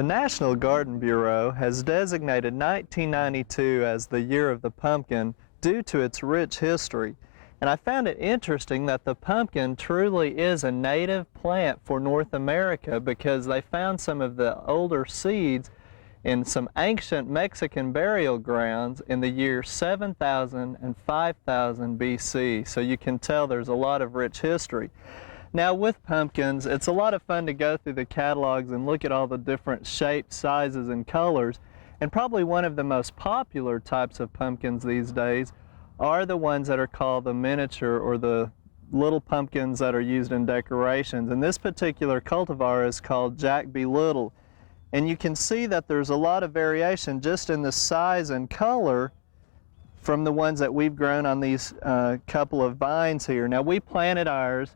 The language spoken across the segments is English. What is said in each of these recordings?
The National Garden Bureau has designated 1992 as the year of the pumpkin due to its rich history. And I found it interesting that the pumpkin truly is a native plant for North America because they found some of the older seeds in some ancient Mexican burial grounds in the year 7000 and 5000 BC. So you can tell there's a lot of rich history. Now with pumpkins, it's a lot of fun to go through the catalogs and look at all the different shapes, sizes, and colors. And probably one of the most popular types of pumpkins these days are the ones that are called the miniature or the little pumpkins that are used in decorations. And this particular cultivar is called Jack Be Little. And you can see that there's a lot of variation just in the size and color from the ones that we've grown on these couple of vines here. Now we planted ours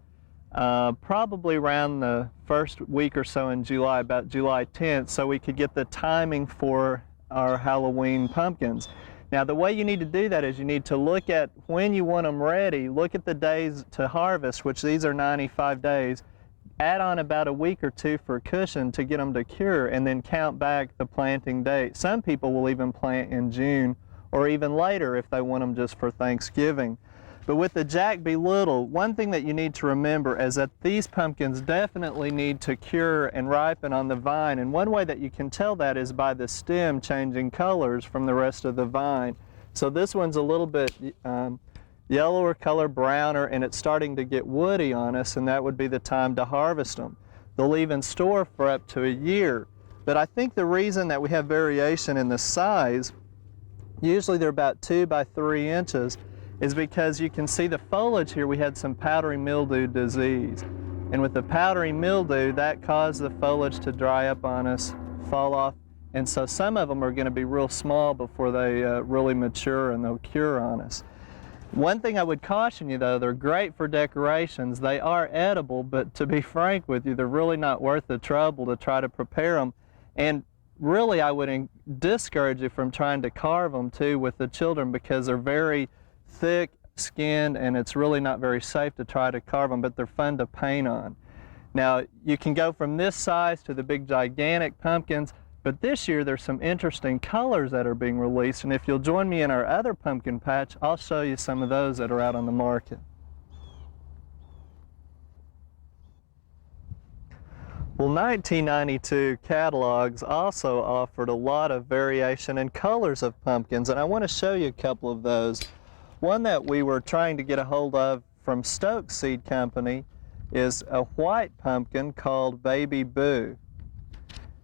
probably around the first week or so in July, about July 10th, so we could get the timing for our Halloween pumpkins. Now the way you need to do that is you need to look at when you want them ready, look at the days to harvest, which these are 95 days, add on about a week or two for cushion to get them to cure, and then count back the planting date. Some people will even plant in June or even later if they want them just for Thanksgiving. But with the Jack Be Little, one thing that you need to remember is that these pumpkins definitely need to cure and ripen on the vine. And one way that you can tell that is by the stem changing colors from the rest of the vine. So this one's a little bit yellower color, browner, and it's starting to get woody on us, and that would be the time to harvest them. They'll even store for up to a year. But I think the reason that we have variation in the size, usually they're about 2 by 3 inches, is because you can see the foliage here. We had some powdery mildew disease, and with the powdery mildew that caused the foliage to dry up on us, fall off, and so some of them are going to be real small before they really mature and they'll cure on us. One thing I would caution you though, they're great for decorations. They are edible, but to be frank with you, they're really not worth the trouble to try to prepare them. And really I would discourage you from trying to carve them too with the children because they're very thick skinned and it's really not very safe to try to carve them, but they're fun to paint on. Now you can go from this size to the big gigantic pumpkins, but this year there's some interesting colors that are being released, and if you'll join me in our other pumpkin patch, I'll show you some of those that are out on the market. Well, 1992 catalogs also offered a lot of variation in colors of pumpkins, and I want to show you a couple of those. One that we were trying to get a hold of from Stokes Seed Company is a white pumpkin called Baby Boo.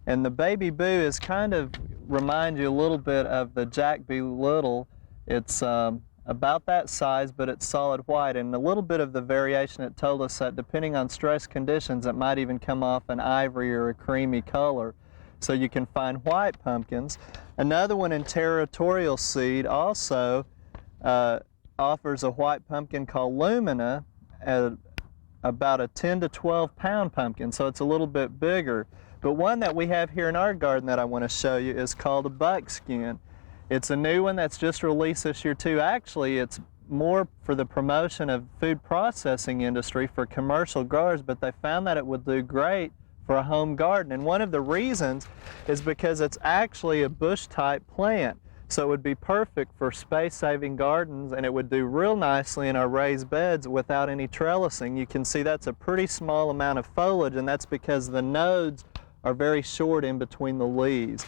And the Baby Boo is kind of remind you a little bit of the Jack Be Little. It's about that size, but it's solid white, and a little bit of the variation, it told us that depending on stress conditions it might even come off an ivory or a creamy color. So you can find white pumpkins. Another one in Territorial Seed also offers a white pumpkin called Lumina, about a 10 to 12 pound pumpkin, so it's a little bit bigger. But one that we have here in our garden that I want to show you is called a buckskin. It's a new one that's just released this year too. Actually, it's more for the promotion of food processing industry for commercial growers, but they found that it would do great for a home garden. And one of the reasons is because it's actually a bush type plant. So it would be perfect for space-saving gardens, and it would do real nicely in our raised beds without any trellising. You can see that's a pretty small amount of foliage, and that's because the nodes are very short in between the leaves.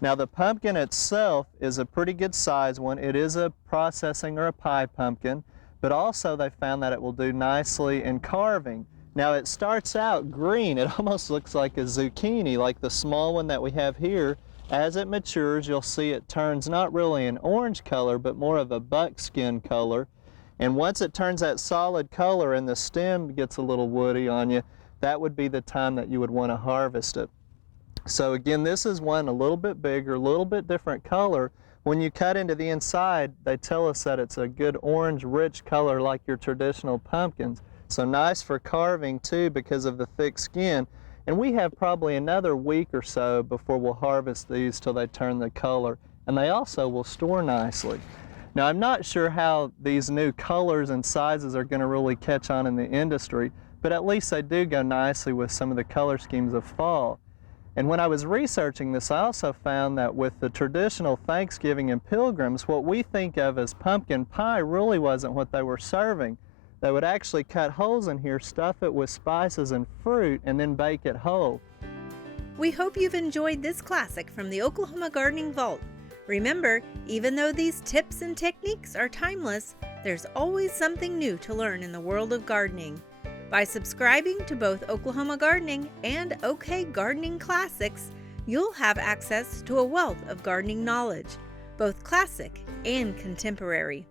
Now the pumpkin itself is a pretty good size one. It is a processing or a pie pumpkin, but also they found that it will do nicely in carving. Now it starts out green. It almost looks like a zucchini, like the small one that we have here. As it matures, you'll see it turns not really an orange color, but more of a buckskin color. And once it turns that solid color and the stem gets a little woody on you, that would be the time that you would want to harvest it. So again, this is one a little bit bigger, a little bit different color. When you cut into the inside, they tell us that it's a good orange, rich color like your traditional pumpkins. So nice for carving too because of the thick skin. And we have probably another week or so before we'll harvest these till they turn the color. And they also will store nicely. Now I'm not sure how these new colors and sizes are going to really catch on in the industry, but at least they do go nicely with some of the color schemes of fall. And when I was researching this, I also found that with the traditional Thanksgiving and pilgrims, what we think of as pumpkin pie really wasn't what they were serving. They would actually cut holes in here, stuff it with spices and fruit, and then bake it whole. We hope you've enjoyed this classic from the Oklahoma Gardening Vault. Remember, even though these tips and techniques are timeless, there's always something new to learn in the world of gardening. By subscribing to both Oklahoma Gardening and OK Gardening Classics, you'll have access to a wealth of gardening knowledge, both classic and contemporary.